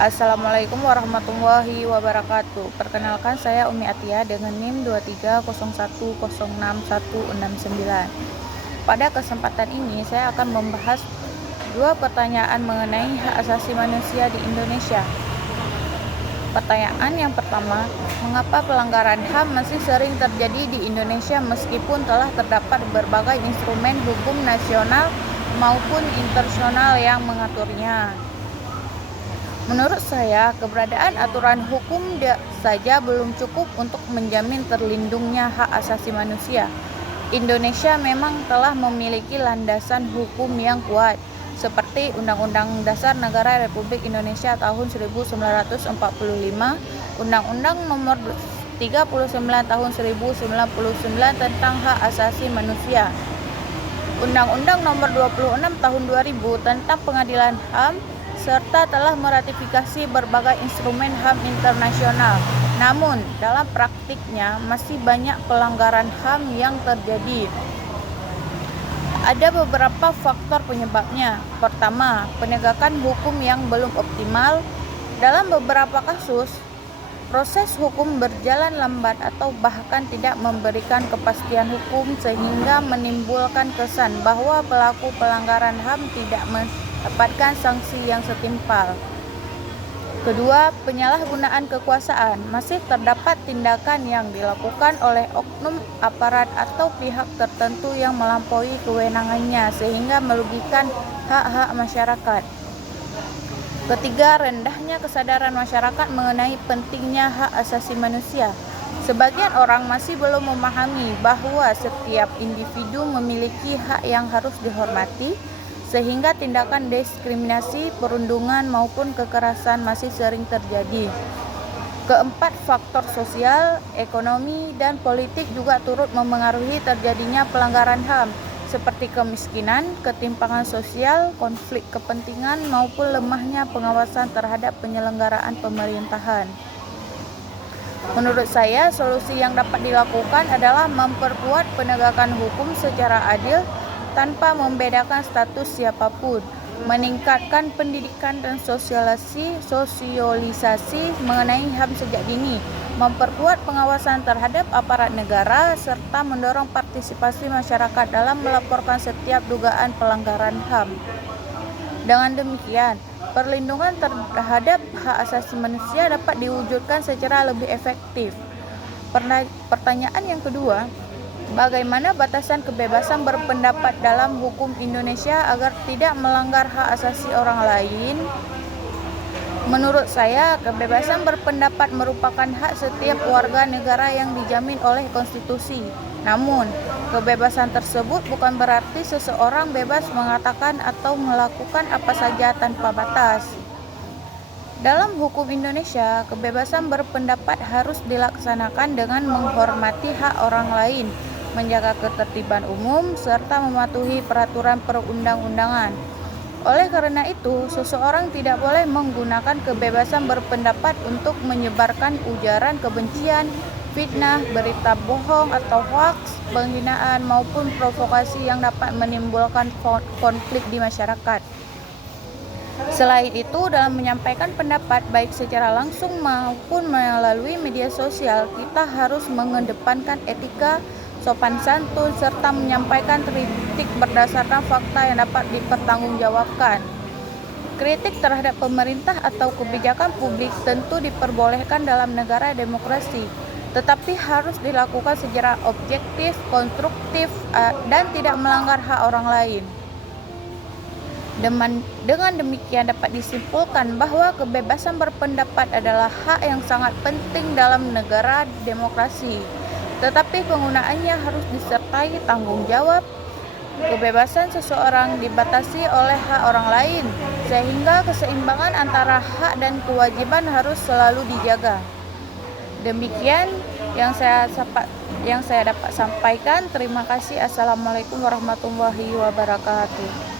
Assalamualaikum warahmatullahi wabarakatuh. Perkenalkan, saya Umi Atia dengan NIM 2301066169. Pada kesempatan ini saya akan membahas dua pertanyaan mengenai hak asasi manusia di Indonesia. Pertanyaan yang pertama, mengapa pelanggaran HAM masih sering terjadi di Indonesia meskipun telah terdapat berbagai instrumen hukum nasional maupun internasional yang mengaturnya? Menurut saya, keberadaan aturan hukum saja belum cukup untuk menjamin terlindungnya hak asasi manusia. Indonesia memang telah memiliki landasan hukum yang kuat, seperti Undang-Undang Dasar Negara Republik Indonesia tahun 1945, Undang-Undang Nomor 39 tahun 1999 tentang hak asasi manusia, Undang-Undang Nomor 26 tahun 2000 tentang Pengadilan HAM, serta telah meratifikasi berbagai instrumen HAM internasional. Namun, dalam praktiknya masih banyak pelanggaran HAM yang terjadi. Ada beberapa faktor penyebabnya. Pertama, penegakan hukum yang belum optimal. Dalam beberapa kasus, proses hukum berjalan lambat atau bahkan tidak memberikan kepastian hukum sehingga menimbulkan kesan bahwa pelaku pelanggaran HAM tidak mendapatkan sanksi yang setimpal. Kedua, penyalahgunaan kekuasaan. Masih terdapat tindakan yang dilakukan oleh oknum aparat atau pihak tertentu yang melampaui kewenangannya sehingga merugikan hak-hak masyarakat. Ketiga, rendahnya kesadaran masyarakat mengenai pentingnya hak asasi manusia. Sebagian orang masih belum memahami bahwa setiap individu memiliki hak yang harus dihormati, sehingga tindakan diskriminasi, perundungan, maupun kekerasan masih sering terjadi. Keempat, faktor sosial, ekonomi, dan politik juga turut memengaruhi terjadinya pelanggaran HAM, seperti kemiskinan, ketimpangan sosial, konflik kepentingan, maupun lemahnya pengawasan terhadap penyelenggaraan pemerintahan. Menurut saya, solusi yang dapat dilakukan adalah memperkuat penegakan hukum secara adil tanpa membedakan status siapapun, meningkatkan pendidikan dan sosialisasi mengenai HAM sejak dini, memperkuat pengawasan terhadap aparat negara, serta mendorong partisipasi masyarakat dalam melaporkan setiap dugaan pelanggaran HAM. Dengan demikian, perlindungan terhadap hak asasi manusia dapat diwujudkan secara lebih efektif. Pertanyaan yang kedua, bagaimana batasan kebebasan berpendapat dalam hukum Indonesia agar tidak melanggar hak asasi orang lain? Menurut saya, kebebasan berpendapat merupakan hak setiap warga negara yang dijamin oleh konstitusi. Namun, kebebasan tersebut bukan berarti seseorang bebas mengatakan atau melakukan apa saja tanpa batas. Dalam hukum Indonesia, kebebasan berpendapat harus dilaksanakan dengan menghormati hak orang lain, menjaga ketertiban umum, serta mematuhi peraturan perundang-undangan. Oleh karena itu, seseorang tidak boleh menggunakan kebebasan berpendapat untuk menyebarkan ujaran kebencian, fitnah, berita bohong atau hoaks, penghinaan, maupun provokasi yang dapat menimbulkan konflik di masyarakat. Selain itu, dalam menyampaikan pendapat baik secara langsung maupun melalui media sosial, kita harus mengedepankan etika, sopan santun, serta menyampaikan kritik berdasarkan fakta yang dapat dipertanggungjawabkan. Kritik terhadap pemerintah atau kebijakan publik tentu diperbolehkan dalam negara demokrasi, tetapi harus dilakukan secara objektif, konstruktif, dan tidak melanggar hak orang lain. Dengan demikian dapat disimpulkan bahwa kebebasan berpendapat adalah hak yang sangat penting dalam negara demokrasi. Tetapi penggunaannya harus disertai tanggung jawab. Kebebasan seseorang dibatasi oleh hak orang lain, sehingga keseimbangan antara hak dan kewajiban harus selalu dijaga. Demikian yang saya dapat sampaikan. Terima kasih. Assalamualaikum warahmatullahi wabarakatuh.